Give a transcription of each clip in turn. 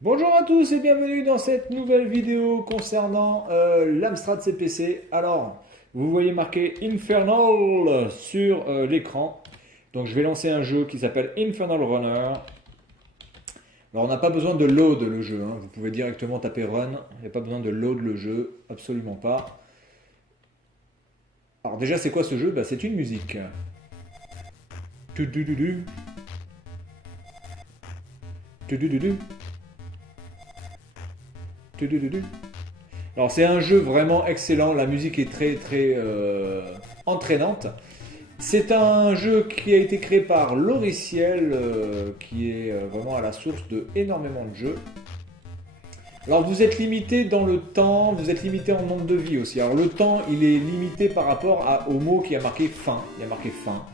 Bonjour à tous et bienvenue dans cette nouvelle vidéo concernant l'Amstrad CPC. Alors, vous voyez marqué Infernal sur l'écran. Donc je vais lancer un jeu qui s'appelle Infernal Runner. Alors on n'a pas besoin de load le jeu, hein. Vous pouvez directement taper Run. Il n'y a pas besoin de load le jeu, absolument pas. Alors déjà c'est quoi ce jeu? Bah, c'est une musique. Tu-du-du-du, tu-du-du-du, tu-du-du-du. Alors c'est un jeu vraiment excellent, la musique est très entraînante. C'est un jeu qui a été créé par Loriciel, qui est vraiment à la source de énormément de jeux. Alors vous êtes limité dans le temps, vous êtes limité en nombre de vies aussi. Alors le temps, il est limité par rapport au mot qui a marqué fin. Il y a marqué fin.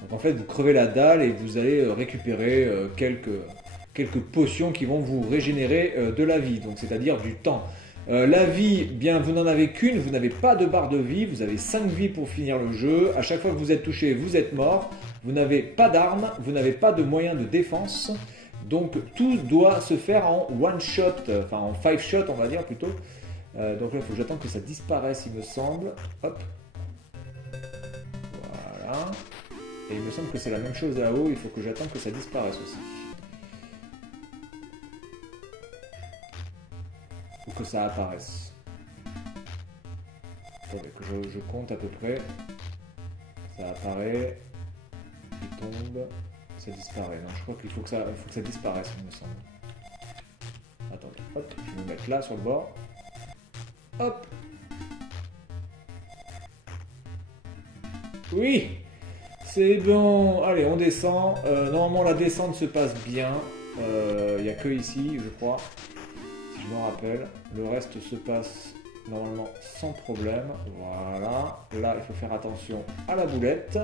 Donc en fait, vous crevez la dalle et vous allez récupérer quelques potions qui vont vous régénérer de la vie, donc c'est-à-dire du temps. La vie, bien, vous n'en avez qu'une, vous n'avez pas de barre de vie, vous avez 5 vies pour finir le jeu. À chaque fois que vous êtes touché, vous êtes mort. Vous n'avez pas d'armes, vous n'avez pas de moyens de défense. Donc tout doit se faire en one shot, enfin en five shot on va dire plutôt. Donc là il faut que j'attende que ça disparaisse il me semble. Hop, voilà. Et il me semble que c'est la même chose là-haut, il faut que j'attende que ça disparaisse aussi. Ou que ça apparaisse. Attendez, que je compte à peu près. Ça apparaît, il tombe, ça disparaît. Non, je crois qu'il faut que ça disparaisse, il me semble. Attendez, hop, je vais me mettre là sur le bord. Hop. Oui, c'est bon. Allez, on descend. Normalement, la descente se passe bien. Il n'y a que ici, je crois. Si je me rappelle. Le reste se passe normalement sans problème. Voilà. Là, il faut faire attention à la boulette.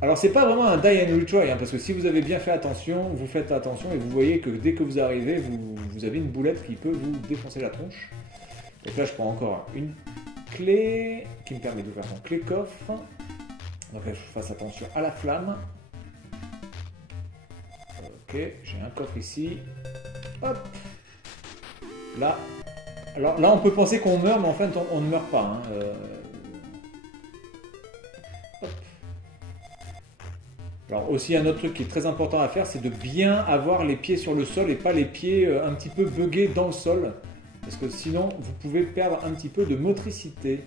Alors, c'est pas vraiment un die and retry, hein, parce que si vous avez bien fait attention, vous faites attention et vous voyez que dès que vous arrivez, vous avez une boulette qui peut vous défoncer la tronche. Donc là, je prends encore une clé qui me permet d'ouvrir mon clé coffre. Donc là, je fasse attention à la flamme. Ok, j'ai un coffre ici. Hop. Là. Alors là, on peut penser qu'on meurt, mais en fait, on ne meurt pas, hein. Hop. Alors aussi, un autre truc qui est très important à faire, c'est de bien avoir les pieds sur le sol et pas les pieds un petit peu buggés dans le sol. Parce que sinon, vous pouvez perdre un petit peu de motricité.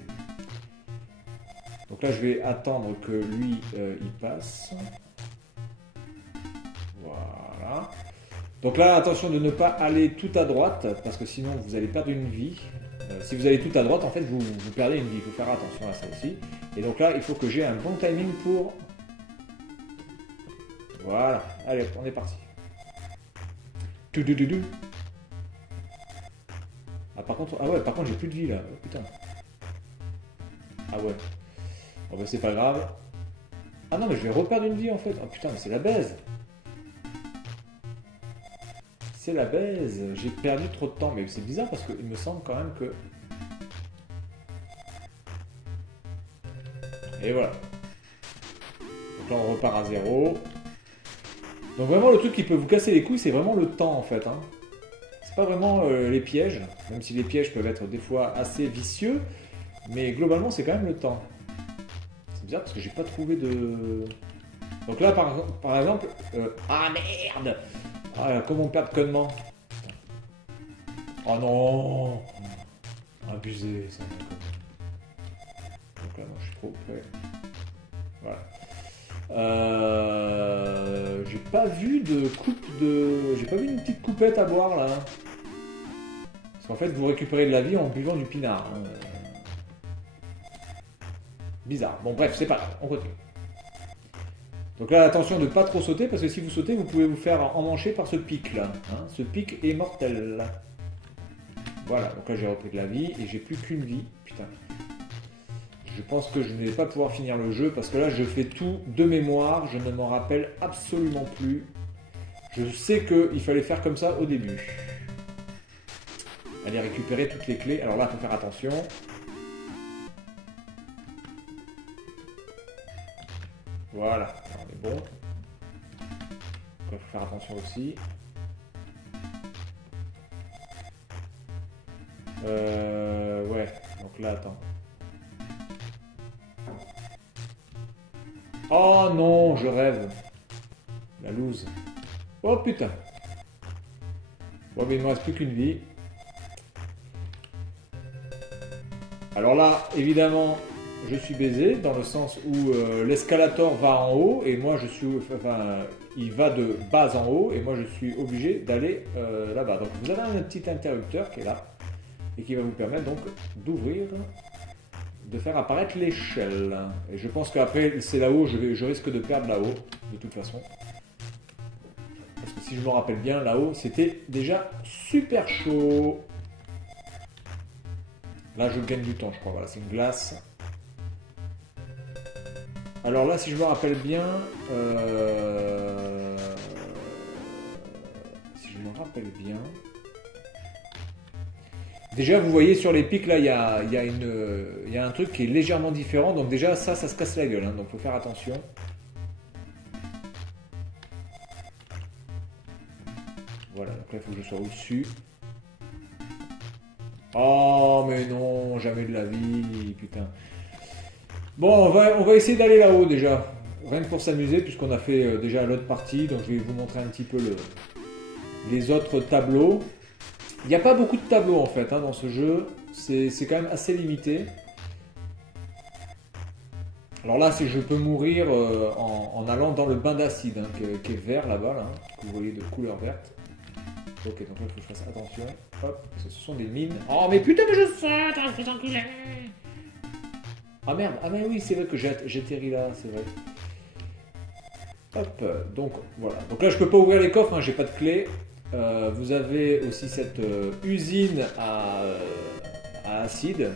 Donc là, je vais attendre que lui, il passe. Voilà. Donc là, attention de ne pas aller tout à droite, parce que sinon vous allez perdre une vie. Si vous allez tout à droite, en fait, vous perdez une vie. Il faut faire attention à ça aussi. Et donc là, il faut que j'ai un bon timing pour... Voilà. Allez, on est parti. Tout. Ah, par contre, j'ai plus de vie là. Oh, putain. Ah ouais. Bon, bah, c'est pas grave. Ah non, mais je vais reperdre une vie en fait. Oh putain, mais c'est la baise. C'est la baise. J'ai perdu trop de temps. Mais c'est bizarre parce qu'il me semble quand même que... Et voilà. Donc là, on repart à zéro. Donc vraiment, le truc qui peut vous casser les couilles, c'est vraiment le temps en fait, hein. C'est pas vraiment les pièges, même si les pièges peuvent être des fois assez vicieux. Mais globalement, c'est quand même le temps. C'est bizarre parce que j'ai pas trouvé de... Donc là, par exemple... Ah merde! Ah, comment on perd connement? Oh non! Abusé, ça. Donc là, non, je suis trop près. Voilà. J'ai pas vu de coupe de... J'ai pas vu une petite coupette à boire là. Parce qu'en fait, vous récupérez de la vie en buvant du pinard, hein. Bizarre. Bon, bref, c'est pas grave, on continue. Donc là, attention de ne pas trop sauter, parce que si vous sautez, vous pouvez vous faire emmancher par ce pic là, hein. Ce pic est mortel. Voilà, donc là j'ai repris de la vie et j'ai plus qu'une vie. Putain. Je pense que je ne vais pas pouvoir finir le jeu parce que là je fais tout de mémoire, je ne m'en rappelle absolument plus. Je sais qu'il fallait faire comme ça au début. Aller récupérer toutes les clés. Alors là, il faut faire attention. Voilà, alors, on est bon. Il faut faire attention aussi. Ouais, donc là, attends. Oh non, je rêve. La loose. Oh putain. Bon, mais il ne me reste plus qu'une vie. Alors là, évidemment, je suis baisé dans le sens où l'escalator va en haut et moi je suis, enfin, il va de bas en haut et moi je suis obligé d'aller là-bas. Donc vous avez un petit interrupteur qui est là et qui va vous permettre donc d'ouvrir, de faire apparaître l'échelle. Et je pense qu'après c'est là-haut, je risque de perdre là-haut de toute façon. Parce que si je me rappelle bien, là-haut c'était déjà super chaud. Là, je gagne du temps, je crois. Voilà, c'est une glace. Alors là, si je me rappelle bien... Si je me rappelle bien... Déjà, vous voyez sur les pics, là, il y a un truc qui est légèrement différent. Donc déjà, ça se casse la gueule. Hein, donc, il faut faire attention. Voilà, donc là, il faut que je sois au-dessus. Oh, mais non, jamais de la vie, putain. Bon, on va essayer d'aller là-haut déjà. Rien que pour s'amuser, puisqu'on a fait déjà l'autre partie. Donc je vais vous montrer un petit peu les autres tableaux. Il n'y a pas beaucoup de tableaux en fait hein, dans ce jeu. C'est quand même assez limité. Alors là, c'est je peux mourir en allant dans le bain d'acide, hein, qui est vert là-bas, là, que vous voyez de couleur verte. Ok, donc là, il faut que je fasse attention. Hop, parce que ce sont des mines. Oh, mais putain, mais je sais, t'as fait enculer. Ah merde, ah mais oui, c'est vrai que j'ai atterri là, c'est vrai. Hop, donc voilà. Donc là, je peux pas ouvrir les coffres, hein, j'ai pas de clé. Vous avez aussi cette usine à acide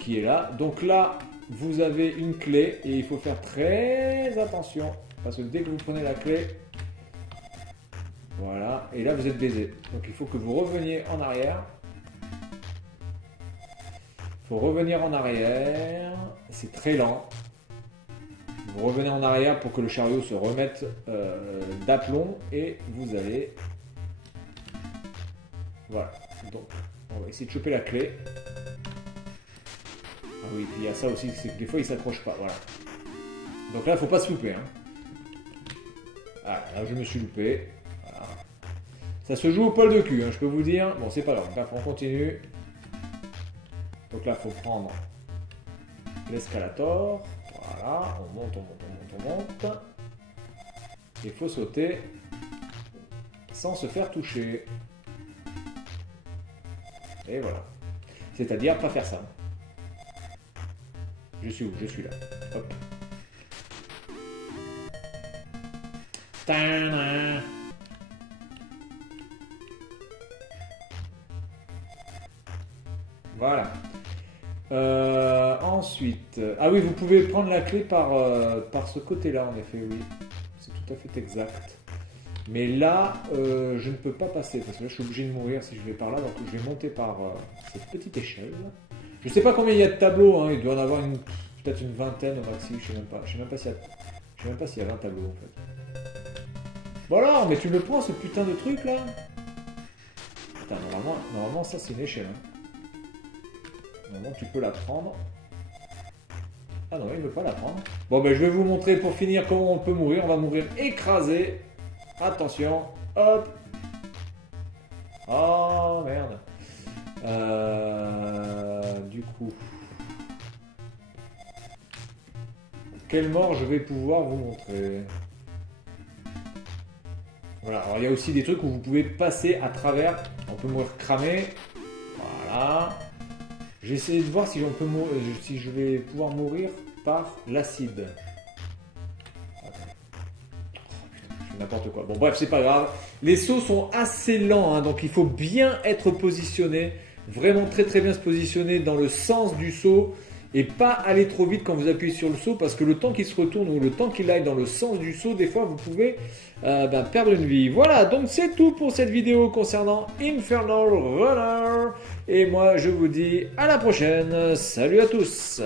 qui est là. Donc là, vous avez une clé et il faut faire très attention parce que dès que vous prenez la clé, voilà, et là vous êtes baisé. Donc il faut que vous reveniez en arrière. Il faut revenir en arrière. C'est très lent. Vous revenez en arrière pour que le chariot se remette d'aplomb et vous allez... Voilà. Donc on va essayer de choper la clé. Ah oui, puis il y a ça aussi, c'est que des fois il ne s'accroche pas. Voilà. Donc là il ne faut pas se louper. Hein. Ah, là je me suis loupé. Voilà. Ça se joue au poil de cul, hein, je peux vous dire. Bon, c'est pas grave, bref, on continue. Donc là, il faut prendre l'escalator. Voilà, on monte, on monte, on monte, on monte. Il faut sauter sans se faire toucher. Et voilà. C'est-à-dire pas faire ça. Je suis où? Je suis là. Hop. Tadam. Voilà. Ensuite, ah oui, vous pouvez prendre la clé par ce côté-là, en effet, oui. C'est tout à fait exact. Mais là, je ne peux pas passer, parce que là, je suis obligé de mourir si je vais par là, donc je vais monter par cette petite échelle. Je ne sais pas combien il y a de tableaux, hein, il doit en avoir peut-être une vingtaine au maxi, je ne sais même pas. Je ne sais même pas s'il y a 20 tableaux, en fait. Voilà, mais tu me prends ce putain de truc, là? Putain, normalement ça, c'est une échelle, hein. Normalement, tu peux la prendre. Ah non, il ne veut pas la prendre. Bon, ben je vais vous montrer pour finir comment on peut mourir. On va mourir écrasé. Attention. Hop. Oh, merde. Du coup. Quelle mort je vais pouvoir vous montrer? Voilà. Alors, il y a aussi des trucs où vous pouvez passer à travers. On peut mourir cramé. Voilà. J'ai essayé de voir si, si je vais pouvoir mourir par l'acide. Oh putain, je fais n'importe quoi. Bon bref, c'est pas grave. Les sauts sont assez lents, hein, donc il faut bien être positionné. Vraiment très très bien se positionner dans le sens du saut. Et pas aller trop vite quand vous appuyez sur le saut, parce que le temps qu'il se retourne ou le temps qu'il aille dans le sens du saut, des fois vous pouvez perdre une vie. Voilà, donc c'est tout pour cette vidéo concernant Infernal Runner. Et moi je vous dis à la prochaine. Salut à tous.